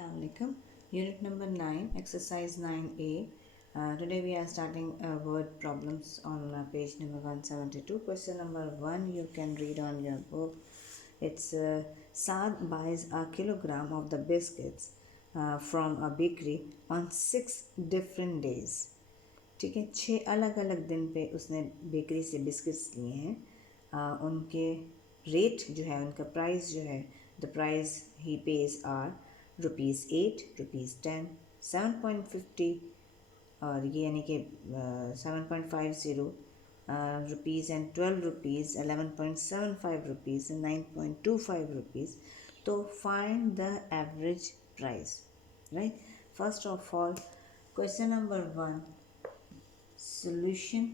Assalamualaikum. Unit number 9, exercise 9A. Today we are starting word problems on page number 172. Question number 1 you can read on your book. It's Saad buys a kilogram of the biscuits from a bakery on 6 different days. ठीक है, 6 अलग अलग दिन पे उसने bakery से biscuits लिए हैं. उनके रेट जो है, उनका प्राइस जो है, the price he pays are ₹8, ₹10, 7.50 और ये यानी कि 7.50 rupees and ₹12, 11.75 rupees and 9.25 rupees. तो find the average price. Right, first of all question number 1, solution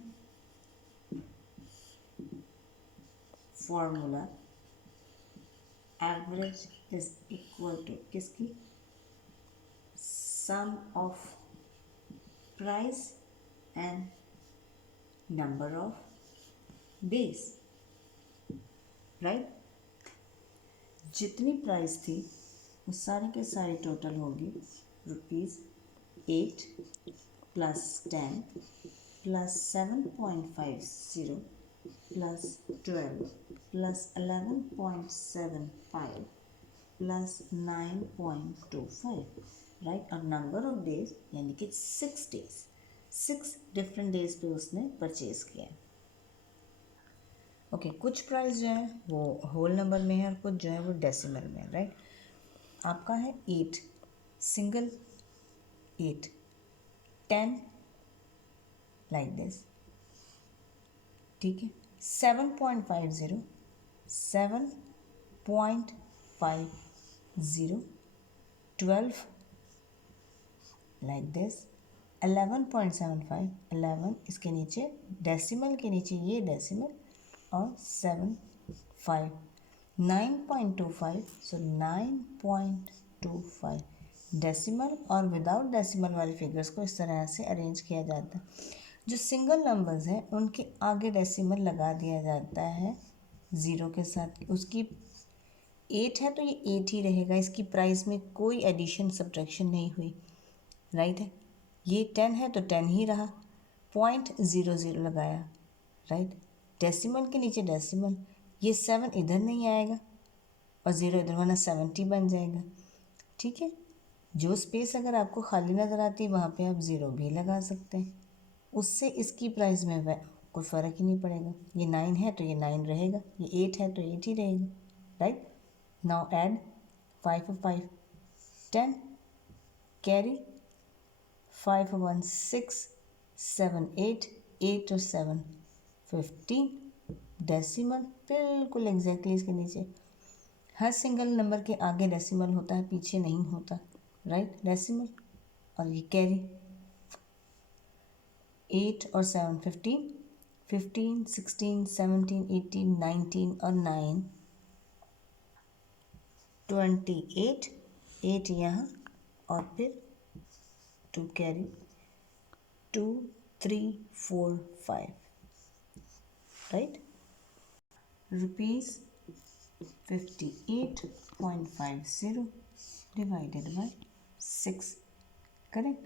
formula. Average is equal to किसकी? Sum of price and number of days. Right? जितनी price थी वो सारी के सारी टोटल होगी ₹8 plus 10 plus 7.50 plus 12 plus 11.75 plus 9.25. Right, और number of days यानी कि 6 डेज, 6 डिफरेंट डेज पे उसने परचेज किया है. ओके, कुछ प्राइस जो है वो होल नंबर में है और कुछ जो है वो डेसिमल में है. राइट, आपका है 8 सिंगल 8, 10 like this. ठीक है, 7.50, 7.50, 12 like this, 11.75, 11 इसके नीचे डेसिमल के नीचे ये डेसिमल और 7.5, 9.25, सो 9.25 डेसिमल और विदाउट डेसिमल वाले फिगर्स को इस तरह से अरेंज किया जाता है. जो सिंगल नंबर्स हैं उनके आगे डेसिमल लगा दिया जाता है ज़ीरो के साथ. उसकी 8 है तो ये 8 ही रहेगा, इसकी प्राइस में कोई एडिशन सब्ट्रैक्शन नहीं हुई. राइट है, ये 10 है तो 10 ही रहा, 0.00 लगाया. राइट, डेसिमल के नीचे डेसिमल, ये 7 इधर नहीं आएगा और 0 इधर, वरना 70 बन जाएगा. ठीक है, जो स्पेस अगर आपको खाली नज़र आती है वहाँ पे आप 0 भी लगा सकते हैं, उससे इसकी प्राइस में कोई फ़र्क ही नहीं पड़ेगा. ये 9 है तो ये 9 रहेगा, ये 8 है तो 8 ही रहेगा. राइट, नाउ ऐड 5 और 5 10, कैरी 5 और 1 6, 7 8, 8 और 7 15, डेसिमल बिल्कुल एग्जैक्टली इसके नीचे. हर सिंगल नंबर के आगे डेसिमल होता है, पीछे नहीं होता. राइट, डेसिमल और ये कैरी 8 और 7 15, 15 16 17 18 19 और 9 28, 8 यहाँ और फिर 2 carry 2 3 4 5. Right, ₹58.50 divided by 6. Correct,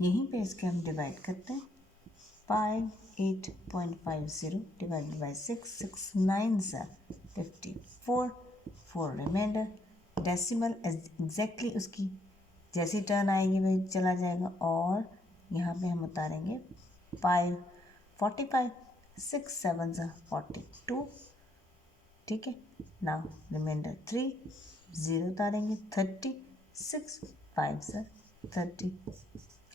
यहीं पे इसके हम डिवाइड करते हैं. 58.50 divided by 6, 6 9s are 54, 4 remainder. Decimal exactly उसकी जैसी टर्न आएगी वही चला जाएगा और यहाँ पे हम उतारेंगे 5, 45, 6 7s are 42. ठीक है, नाउ रिमाइंडर 3, 0 उतारेंगे 30, 6 5s are 30.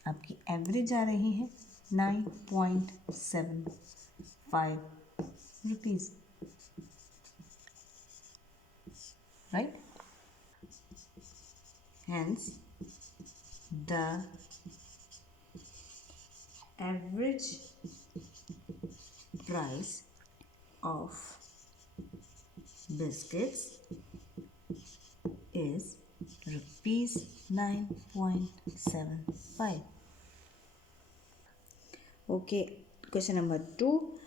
आपकी एवरेज आ रही है 9.75 rupees. Right? Hence, the average price of biscuits is ₹9.75. Okay, question number 2.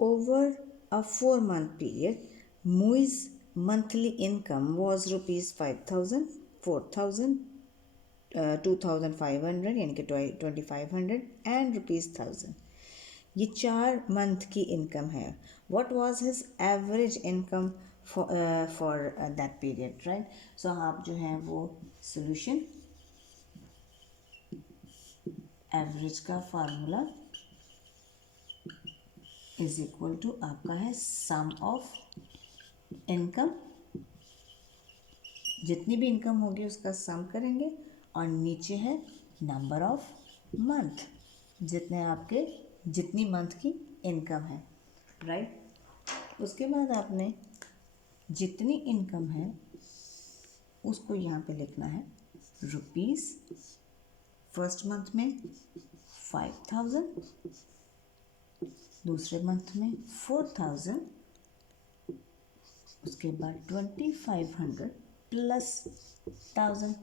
Over a 4-month period, Mui's monthly income was ₹5,000, 4,000, 2,500 यानी कि 2,500 एंड ₹1,000। ये 4 मंथ की इनकम है। What was his average income for that period, right. So आप जो है वो solution average का फार्मूला इज इक्वल टू आपका है सम ऑफ इनकम, जितनी भी इनकम होगी उसका सम करेंगे, और नीचे है नंबर ऑफ मंथ, जितनी मंथ की इनकम है, राइट। उसके बाद आपने जितनी इनकम है उसको यहाँ पे लिखना है रुपीज़। फर्स्ट मंथ में 5,000, दूसरे मंथ में 4,000, उसके बाद 2,500 plus 1,000।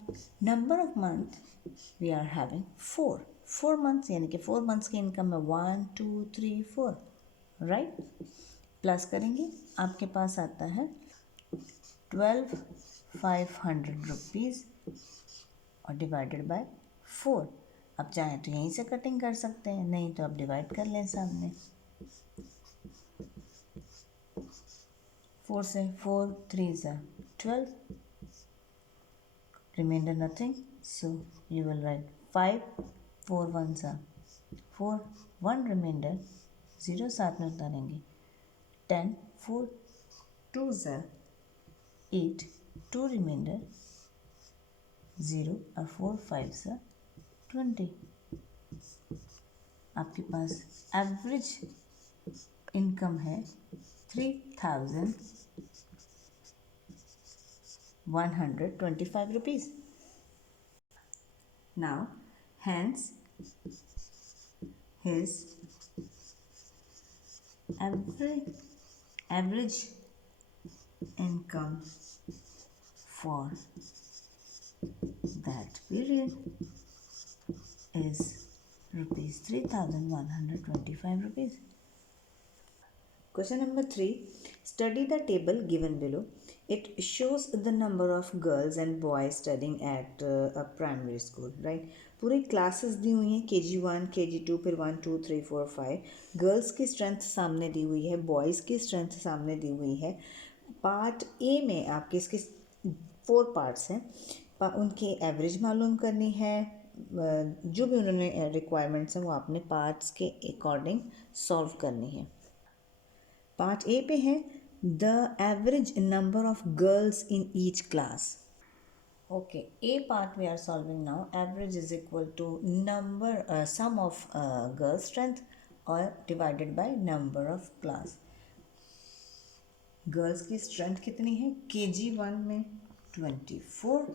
Number of month we are having 4 months, यानी कि 4 मंथ्स की इनकम है 1 2 3 4, राइट। प्लस करेंगे, आपके पास आता है 12,500 रुपीज़ और डिवाइडेड बाय 4। अब चाहे तो यहीं से कटिंग कर सकते हैं, नहीं तो आप डिवाइड कर लें सामने। 4 से 4 3 ज़ा 12, remainder nothing, so you will write 5 4 1 ज़ा 4, 1 remainder, 0 साथ में उतारेंगे, 10 4 2 ज़ा 8, 2 remainder, 0 और 4 5 ज़ा 20। आपके पास एवरेज इनकम है 3,125 rupees. Now, hence, his average income for that period is rupees 3,125 rupees. Question number 3. Study the table given below. It shows the number of girls and boys studying at a primary school, right? पूरी classes दी हुई हैं, KG1, KG2, फिर 1 2 3 4 5। Girls की strength सामने दी हुई है, boys की strength सामने दी हुई है। पार्ट ए में आपके इसके 4 पार्ट्स हैं, उनकी एवरेज मालूम करनी है। जो भी उन्होंने रिक्वायरमेंट्स हैं वो आपने पार्ट्स के अकॉर्डिंग सॉल्व करनी है। पार्ट ए पे है the average number of girls in each class. Okay, A part we are solving now. Average is equal to number sum of girl strength और divided by number of class. Girls की strength कितनी है? KG1 में 24,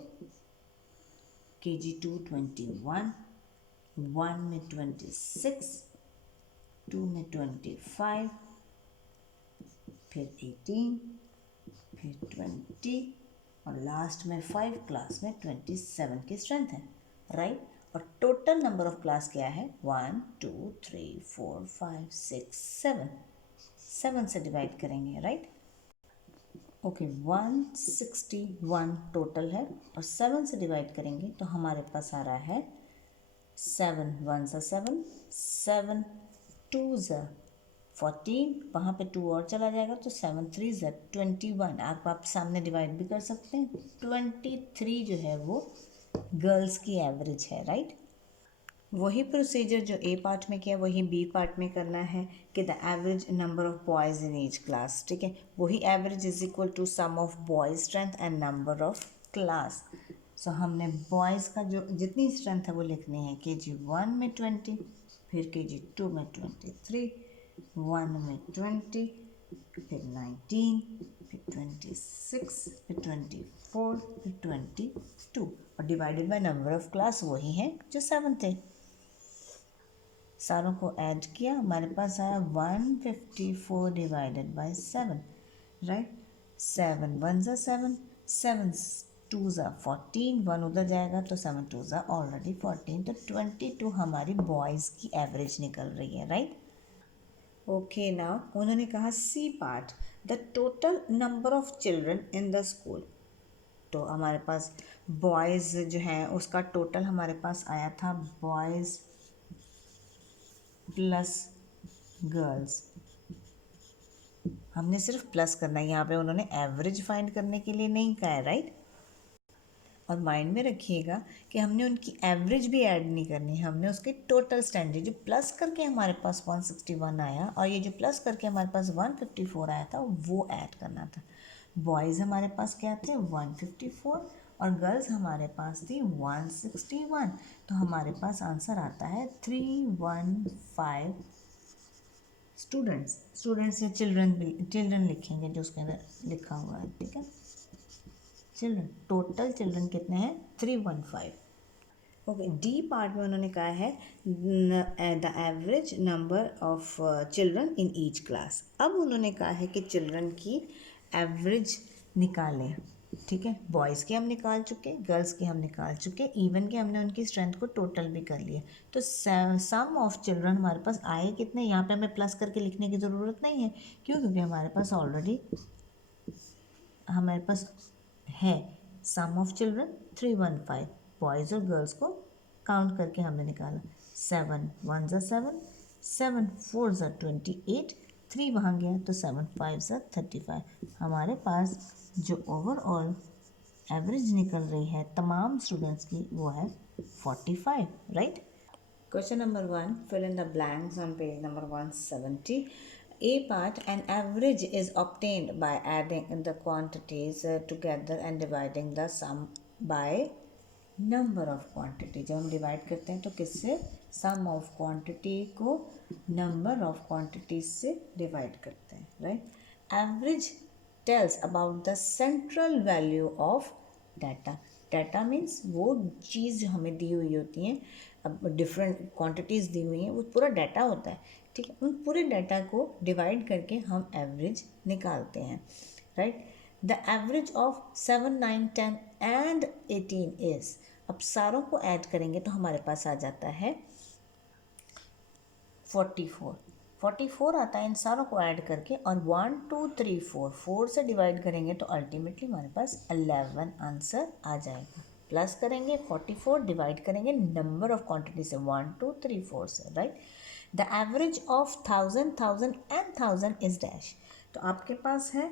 KG2 21, 1 में 26, 2 में 25, फिर 18, फिर 20 और लास्ट में 5 क्लास में 27 की स्ट्रेंथ है, राइट। और टोटल नंबर ऑफ क्लास क्या है? 1 2 3 4 5 6 7 से डिवाइड करेंगे, राइट। ओके, 161 टोटल है और 7 से डिवाइड करेंगे तो हमारे पास आ रहा है 7 1 ज़ा 7, 7 2 ज़ा 14, वहाँ पे 2 और चला जाएगा तो 7 3 ज़ा 21। आप सामने डिवाइड भी कर सकते हैं। 23 जो है वो गर्ल्स की एवरेज है, राइट। वही प्रोसीजर जो ए पार्ट में किया वही बी पार्ट में करना है कि the average number of boys in each class, ठीक है। वही average is equal to sum of boys strength and number of class. So हमने बॉयज़ का जो जितनी स्ट्रेंथ है वो लिखनी है। KG1 में 20, फिर KG2 में 23, 1 में 20, फिर 19, फिर 26, फिर 24, फिर 22 और divided by number of class वही है जो 7 थे। सारों को ऐड किया, हमारे पास आया 154 डिवाइडेड बाय 7, राइट। 7 1 ज़ा 7, 7 2 ज़ा 14, 1 उधर जाएगा तो 7 2 ज़ा ऑलरेडी 14, तो 22 हमारी बॉयज़ की एवरेज निकल रही है, राइट। ओके, नाउ उन्होंने कहा C part the total number of children in the school. तो हमारे पास बॉयज़ जो हैं उसका टोटल हमारे पास आया था बॉयज़ प्लस गर्ल्स। हमने सिर्फ प्लस करना है, यहाँ पे उन्होंने एवरेज फाइंड करने के लिए नहीं कहा है, राइट। और माइंड में रखिएगा कि हमने उनकी एवरेज भी ऐड नहीं करनी है, हमने उसके टोटल स्टैंडर्ड जो प्लस करके हमारे पास 161 आया और ये जो प्लस करके हमारे पास 154 आया था वो ऐड करना था। बॉयज़ हमारे पास क्या थे 154 और गर्ल्स हमारे पास थी 161, तो हमारे पास आंसर आता है 315 स्टूडेंट्स या चिल्ड्रन लिखेंगे जो उसके अंदर लिखा हुआ है, ठीक है। चिल्ड्रन, टोटल चिल्ड्रन कितने हैं 315। ओके, डी पार्ट में उन्होंने कहा है the average number of children in each class. अब उन्होंने कहा है कि चिल्ड्रन की एवरेज निकालें, ठीक है। बॉयज़ के हम निकाल चुके, गर्ल्स के हम निकाल चुके, इवन के हमने उनकी स्ट्रेंथ को टोटल भी कर लिया। तो सम ऑफ चिल्ड्रन हमारे पास आए कितने, यहाँ पे हमें प्लस करके लिखने की ज़रूरत नहीं है, क्यों, क्योंकि हमारे पास ऑलरेडी हमारे पास है सम ऑफ चिल्ड्रन 315। बॉयज़ और गर्ल्स को काउंट करके हमने निकाला 7 1 ज़ा 7, 7 4 ज़ा 28, 3 वहाँ गया तो 7 5 ज़ा 35। हमारे पास जो ओवरऑल एवरेज निकल रही है तमाम स्टूडेंट्स की वो है 45, right. Question number 1, fill in the blanks on page number 170. A part, an average is obtained by adding the quantities together and dividing the sum by number of quantity. जब हम divide करते हैं तो किससे, sum of quantity को number of quantities से divide करते हैं, right. Average tells about the central value of data. Data means वो चीज़ जो हमें दी हुई होती हैं, अब डिफरेंट क्वांटिटीज़ दी हुई हैं, वो पूरा डाटा होता है, ठीक है। उन पूरे डाटा को डिवाइड करके हम एवरेज निकालते हैं, right. The average of 7 9 10 and 18 is, अब सारों को ऐड करेंगे तो हमारे पास आ जाता है 44 आता है इन सारों को ऐड करके, और 1 2 3 4 से डिवाइड करेंगे तो अल्टीमेटली हमारे पास 11 आंसर आ जाएगा। प्लस करेंगे 44, डिवाइड करेंगे नंबर ऑफ क्वांटिटी से 1 2 3 4 से, right. The average of 1000 1000 and 1000 is dash, तो आपके पास है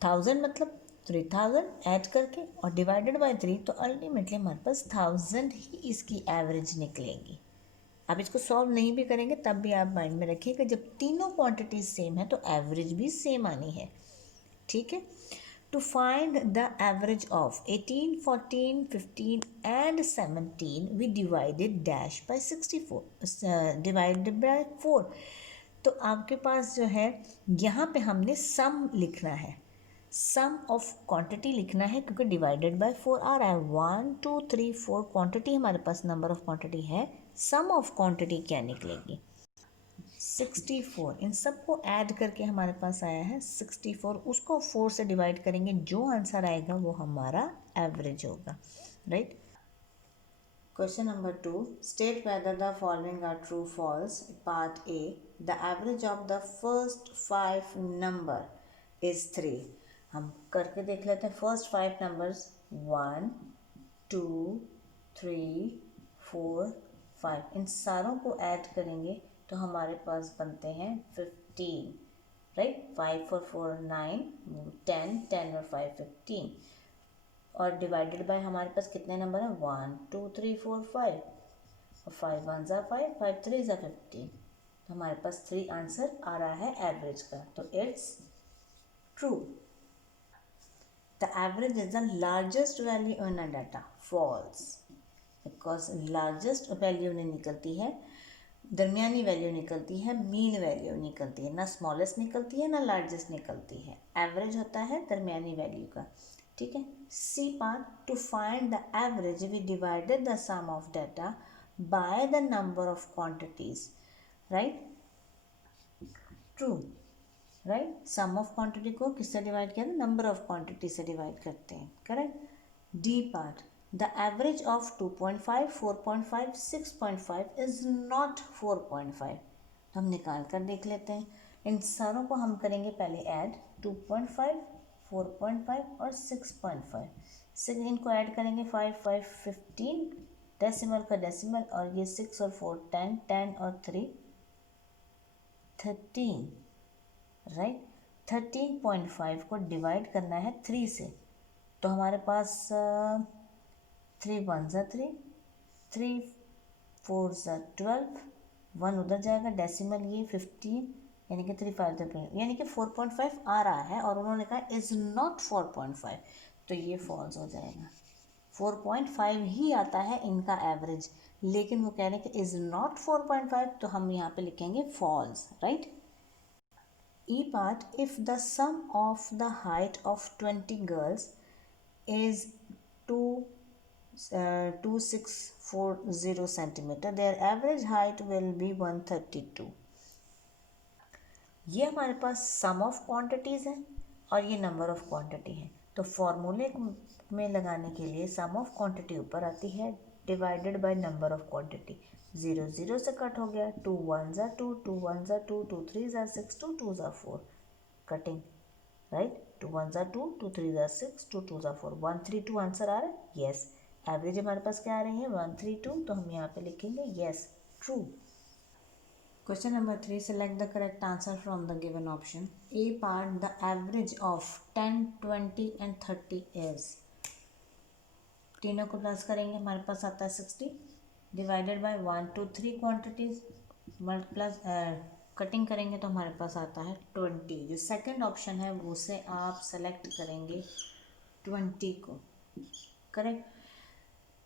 1000 मतलब 3000 ऐड करके और डिवाइडेड बाय 3, तो अल्टीमेटली हमारे पास 1000 ही इसकी एवरेज निकलेगी। आप इसको सॉल्व नहीं भी करेंगे तब भी आप माइंड में रखिएगा जब तीनों क्वांटिटीज सेम है तो एवरेज भी सेम आनी है, ठीक है। To find the average of 18 14 15 and 17 we divided dash by 64 divided by 4। तो आपके पास जो है यहाँ पे हमने सम लिखना है, सम ऑफ क्वांटिटी लिखना है क्योंकि डिवाइडेड बाय 4 आ रहा है। 1 2 3 4 क्वांटिटी हमारे पास नंबर ऑफ क्वांटिटी है, सम ऑफ क्वांटिटी क्या निकलेगी 64। इन सबको ऐड करके हमारे पास आया है 64, उसको 4 से डिवाइड करेंगे, जो आंसर आएगा वो हमारा एवरेज होगा, right. Question number 2, state whether the following are true false. Part A, the average of the first 5 number is 3। हम करके देख लेते हैं फर्स्ट 5 नंबर्स 1 2 3 4 5, इन सारों को ऐड करेंगे तो हमारे पास बनते हैं 15, राइट। 5 और 4 9, 10 10 और 5 15, और डिवाइडेड बाय हमारे पास कितने नंबर हैं 1 2 3 4 5, और 5 1 ज़ा 5 5 3 ज़ा 15, तो हमारे पास 3 आंसर आ रहा है एवरेज का, तो it's true. The average is the largest value in a data, false, because largest value नहीं निकलती है, दरमियानी वैल्यू निकलती है, मीन वैल्यू निकलती है, ना स्मॉलेस्ट निकलती है ना लार्जेस्ट निकलती है, एवरेज होता है दरमियानी वैल्यू का, ठीक है। C part, to find the average we divided the sum of data by the number of quantities, right, true, right. Sum of quantity को किससे डिवाइड किया था, नंबर ऑफ क्वांटिटी से डिवाइड करते हैं, correct. D part, the average of 2.5 4.5 6.5 is not 4.5, तो हम निकाल कर देख लेते हैं। इन सारों को हम करेंगे पहले ऐड, 2.5 4.5 और 6.5। इनको ऐड करेंगे 5 5 15, डेसिमल का डेसिमल, और ये 6 और 4 10, 10 और 3 13, राइट। 13.5 को डिवाइड करना है 3 से, तो हमारे पास 3 1 ज़ा 3, 3 4 ज़ा 12, 1 उधर जाएगा, डेसिमल ये 15, यानी कि 3 5 ज़ा 20, यानी कि 4.5 आ रहा है, और उन्होंने कहा इज़ नॉट 4.5, तो ये फॉल्स हो जाएगा। 4.5 ही आता है इनका एवरेज, लेकिन वो कह रहे हैं कि इज़ नॉट 4.5, तो हम यहाँ पे लिखेंगे false, right. E part, if the sum of the height of 20 girls is 2640 centimeter, their average height will be 132. ये हमारे पास सम ऑफ क्वांटिटीज़ है और ये नंबर ऑफ क्वांटिटी है, तो फॉर्मूले में लगाने के लिए सम ऑफ क्वांटिटी ऊपर आती है divided by number of quantity. 0 0 से कट हो गया, 2 1 ज़ा 2, 2 1 ज़ा 2, 2 3 ज़ा 6, 2 2 ज़ा 4, कटिंग, राइट। 2 1 ज़ा 2, 2 3 ज़ा 6, 2 2 ज़ा 4, 132 आंसर आ रहा है, यस। एवरेज हमारे पास क्या आ रही है, 132, तो हम यहाँ पे लिखेंगे yes, true. Question number 3, select the correct answer from the given option. A part, the average of 10, 20 and 30 is, तीनों को प्लस करेंगे हमारे पास आता है 60, divided by 1 2 3 quantities, plus cutting करेंगे तो हमारे पास आता है 20। जो सेकंड ऑप्शन है उसे आप सेलेक्ट करेंगे 20 को, correct.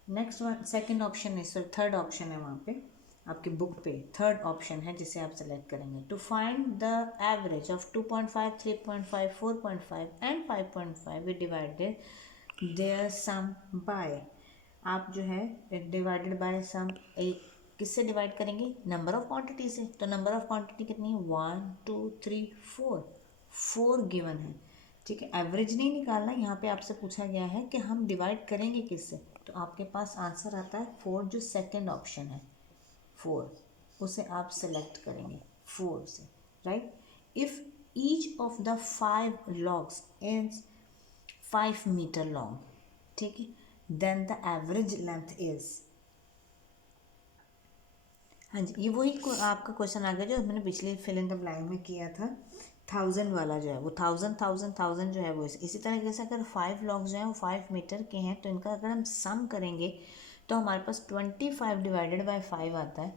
Next one, second option है, सॉरी थर्ड ऑप्शन है, वहाँ पे आपकी बुक पे थर्ड ऑप्शन है जिसे आप सेलेक्ट करेंगे। To find the average of 2.5, 3.5, 4.5 and 5.5 we divided their sum by, आप जो है डिवाइडेड बाय सम एक किससे डिवाइड करेंगे, नंबर ऑफ क्वांटिटी से। तो नंबर ऑफ क्वांटिटी कितनी है, 1 2 3 4, 4 गिवन है, ठीक है। एवरेज नहीं निकालना, यहाँ पे आपसे पूछा गया है कि हम डिवाइड करेंगे किससे, तो आपके पास आंसर आता है 4, जो सेकेंड ऑप्शन है 4, उसे आप सेलेक्ट करेंगे 4 से, right. If each of the 5 logs is 5 metre long, ठीक है, then the average length is, हाँ जी, ये वही आपका क्वेश्चन आ गया जो मैंने पिछले फिल इन द ब्लैंक में किया था, 1000 वाला जो है वो 1000 जो है वो इसी तरीके से अगर 5 लॉग्स जो हैं वो 5 मीटर के हैं, तो इनका अगर हम सम करेंगे तो हमारे पास 25 डिवाइडेड बाय 5 आता है,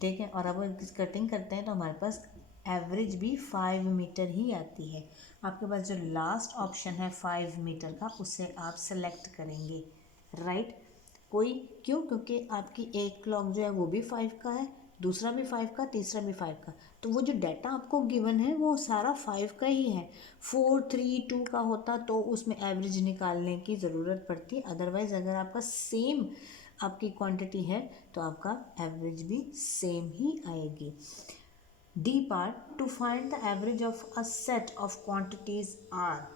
ठीक है। और अब कटिंग करते हैं तो हमारे पास एवरेज भी 5 मीटर ही आती है। आपके पास जो लास्ट ऑप्शन है 5 मीटर का, उसे आप सेलेक्ट करेंगे, राइट। कोई क्यों, क्योंकि आपकी एक क्लॉक जो है वो भी 5 का है, दूसरा भी 5 का, तीसरा भी 5 का, तो वो जो डाटा आपको गिवन है वो सारा 5 का ही है। 4 3 2 का होता तो उसमें एवरेज निकालने की ज़रूरत पड़ती, अदरवाइज़ अगर आपका सेम आपकी क्वांटिटी है तो आपका एवरेज भी सेम ही आएगी। D part, to find the average of a set of quantities are,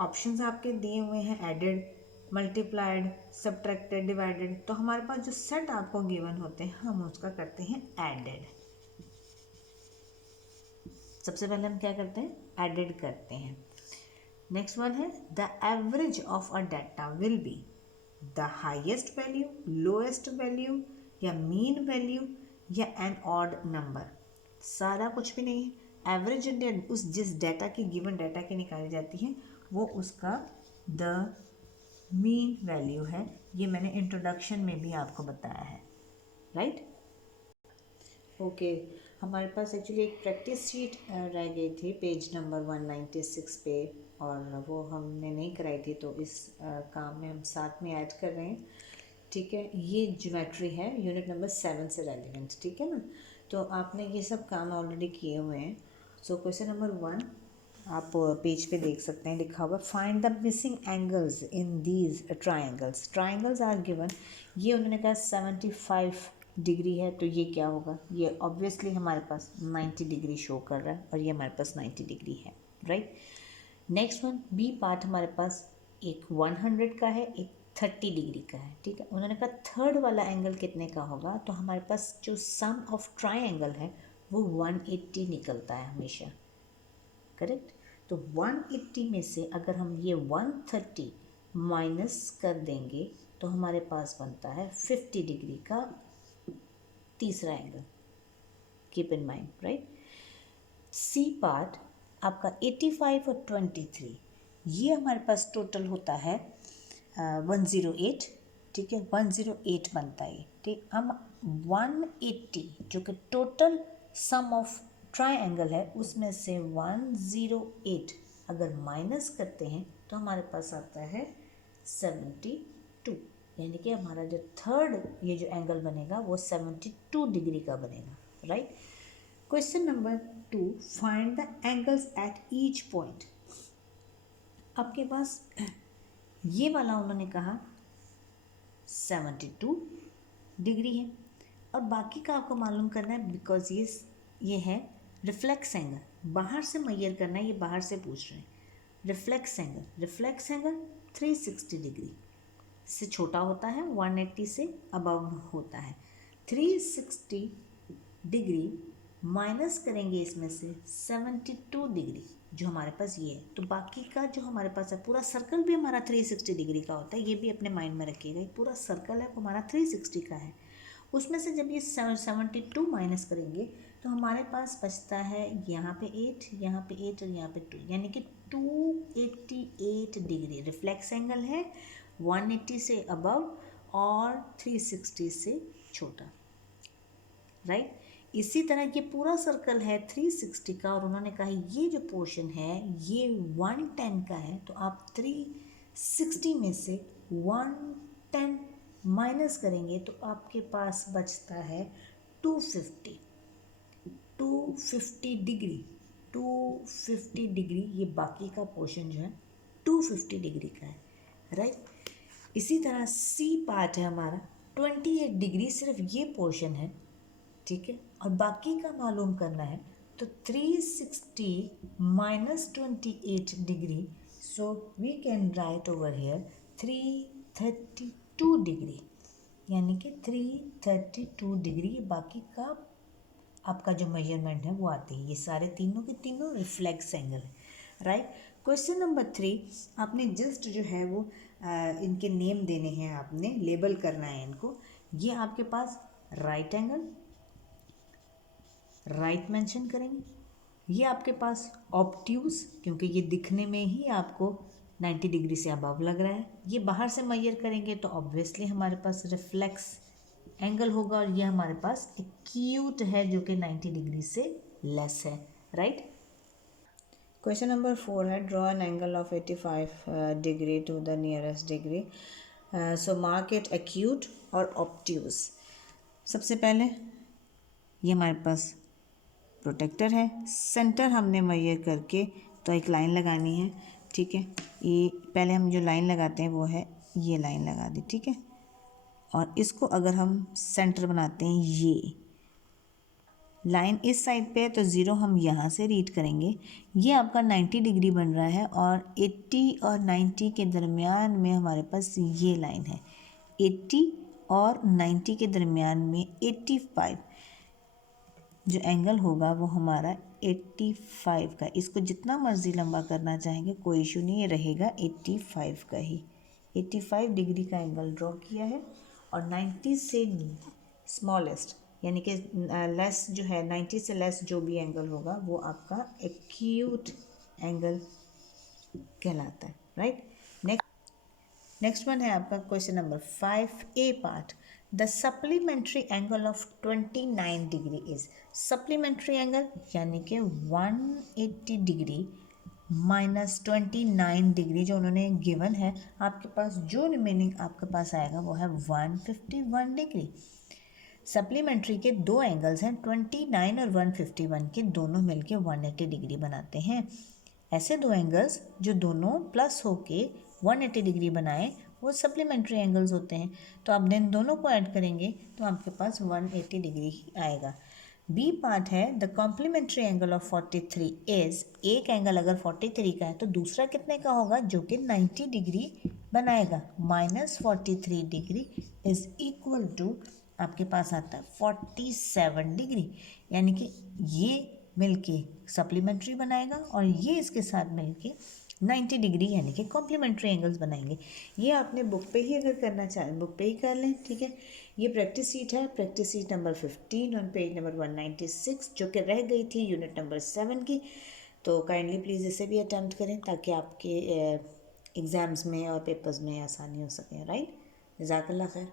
options आपके दिए हुए हैं, एडेड, मल्टीप्लाइड, सब्ट्रैक्टेड, डिवाइडेड, तो हमारे पास जो सेट आपको गिवन होते हैं हम उसका करते हैं एडेड। सबसे पहले हम क्या करते हैं, एडेड करते हैं। नेक्स्ट वन है, the average of a data will be the highest value, lowest value, या मीन वैल्यू, या एन ऑड नंबर। सारा कुछ भी नहीं है, एवरेज उस जिस डाटा की गिवन डाटा की निकाली जाती है वो उसका द मीन वैल्यू है। ये मैंने इंट्रोडक्शन में भी आपको बताया है, राइट। ओके, हमारे पास एक्चुअली एक प्रैक्टिस शीट रह गई थी पेज नंबर 196 पे, और वो हमने नहीं कराई थी, तो इस काम में हम साथ में ऐड कर रहे हैं, ठीक है। ये ज्योमेट्री है यूनिट नंबर 7 से रेलिवेंट, ठीक है ना। तो आपने ये सब काम ऑलरेडी किए हुए हैं। सो क्वेश्चन नंबर 1 आप पेज पे देख सकते हैं, लिखा हुआ find the missing angles in these triangles. Triangles are given, ये उन्होंने कहा 75 डिग्री है, तो ये क्या होगा, ये ऑब्वियसली हमारे पास 90 डिग्री शो कर रहा है, और ये हमारे पास 90 डिग्री है, right. Next one, B part हमारे पास एक 100 का है, एक 30 डिग्री का है, ठीक है। उन्होंने कहा थर्ड वाला एंगल कितने का होगा, तो हमारे पास जो सम ऑफ ट्राइंगल है वो 180 निकलता है हमेशा, करेक्ट। तो 180 में से अगर हम ये 130 माइनस कर देंगे तो हमारे पास बनता है 50 डिग्री का तीसरा angle. Keep in mind, right. C part आपका 85 और 23, ये हमारे पास टोटल होता है 108, ठीक है, 108 बनता है, ठीक। हम 180 जो कि टोटल सम ऑफ ट्रायंगल है उसमें से 108 अगर माइनस करते हैं तो हमारे पास आता है 72, यानी कि हमारा जो थर्ड ये जो एंगल बनेगा वो 72 डिग्री का बनेगा, right. Question number 2, find the angles at each point. आपके पास ये वाला उन्होंने कहा 72 डिग्री है और बाकी का आपको मालूम करना है, बिकॉज ये है रिफ्लेक्स एंगल, बाहर से मेजर करना है, ये बाहर से पूछ रहे हैं। रिफ्लेक्स एंगल 360 डिग्री से छोटा होता है, 180 से अबव होता है। 360 डिग्री माइनस करेंगे इसमें से 72 डिग्री जो हमारे पास ये है, तो बाकी का जो हमारे पास है पूरा सर्कल भी हमारा 360 डिग्री का होता है, ये भी अपने माइंड में रखिएगा। पूरा सर्कल है वो हमारा 360 का है, उसमें से जब ये 72 माइनस करेंगे तो हमारे पास बचता है यहाँ पे 8, यहाँ पे 8 और यहाँ पे 2, यानी कि 288 डिग्री रिफ्लेक्स एंगल है, 180 से अबव और 360 से छोटा, राइट। इसी तरह ये पूरा सर्कल है 360 का और उन्होंने कहा ये जो पोर्शन है ये 110 का है, तो आप 360 में से 110 माइनस करेंगे तो आपके पास बचता है 250 डिग्री। 250 डिग्री ये बाकी का पोर्शन जो है 250 डिग्री का है, राइट। इसी तरह सी पार्ट है हमारा 28 डिग्री, सिर्फ ये पोर्शन है, ठीक है, और बाकी का मालूम करना है तो 360 minus 28 degree, so we can write over here 332 degree, यानी कि 332 डिग्री बाकी का आपका जो मेजरमेंट है वो आती है। ये सारे तीनों के तीनों रिफ्लेक्स एंगल है, राइट। क्वेश्चन नंबर 3, आपने जस्ट जो है वो इनके नेम देने हैं, आपने लेबल करना है इनको। ये आपके पास राइट एंगल, राइट मेंशन करेंगे। ये आपके पास ऑब्ट्यूज, क्योंकि ये दिखने में ही आपको 90 डिग्री से अबव लग रहा है। ये बाहर से मेजर करेंगे तो ऑब्वियसली हमारे पास रिफ्लेक्स एंगल होगा और ये हमारे पास एक्यूट है जो कि 90 डिग्री से लेस है, राइट। क्वेश्चन नंबर 4 है draw an angle of 85 degree to the nearest degree, so mark it acute और ऑब्ट्यूज। सबसे पहले ये हमारे पास प्रोटेक्टर है, सेंटर हमने मेजर करके तो एक लाइन लगानी है, ठीक है। ये पहले हम जो लाइन लगाते हैं वो है ये लाइन लगा दी, ठीक है, और इसको अगर हम सेंटर बनाते हैं, ये लाइन इस साइड पे है तो 0 हम यहाँ से रीड करेंगे। ये आपका 90 डिग्री बन रहा है और 80 और 90 के दरमियान में हमारे पास ये लाइन है। 80 और 90 के दरमियान में 85 जो एंगल होगा वो हमारा 85 का, इसको जितना मर्ज़ी लंबा करना चाहेंगे कोई इशू नहीं, ये रहेगा 85 का ही। 85 डिग्री का एंगल ड्रॉ किया है और 90 से स्मॉलेस्ट यानी कि लेस जो है 90 से लेस जो भी एंगल होगा वो आपका एक्यूट एंगल कहलाता है, राइट। नेक्स्ट वन है आपका question number 5A part, the supplementary angle of 29 degree is. Supplementary angle यानी कि 180 डिग्री माइनस 29 डिग्री जो उन्होंने गिवन है, आपके पास जो रिमेनिंग आपके पास आएगा वो है 151 डिग्री। सप्लीमेंट्री के दो एंगल्स हैं 29 और 151 के, दोनों मिलके 180 डिग्री बनाते हैं। ऐसे दो एंगल्स जो दोनों प्लस होके 180 डिग्री बनाए वो सप्लीमेंट्री एंगल्स होते हैं। तो आप दिन दोनों को ऐड करेंगे तो आपके पास 180 डिग्री ही आएगा। B part is the complementary angle of 43 is. एक एंगल अगर 43 का है तो दूसरा कितने का होगा, जो कि 90 डिग्री बनाएगा। -43 डिग्री इज इक्वल टू आपके पास आता है 47 डिग्री, यानी कि ये मिलके सप्लीमेंट्री बनाएगा और ये इसके साथ मिलके 90 डिग्री यानी कि कॉम्प्लीमेंट्री एंगल्स बनाएंगे। ये आपने बुक पे ही अगर करना चाहें बुक पे ही कर लें, ठीक है। ये प्रैक्टिस सीट है, practice seat number 15 on page number 196 जो कि रह गई थी यूनिट नंबर 7 की। तो काइंडली प्लीज़ इसे भी अटैम्प्ट करें ताकि आपके एग्ज़ाम्स में और पेपर्स में आसानी हो सके। राइट, जज़ाकल्लाह खैर।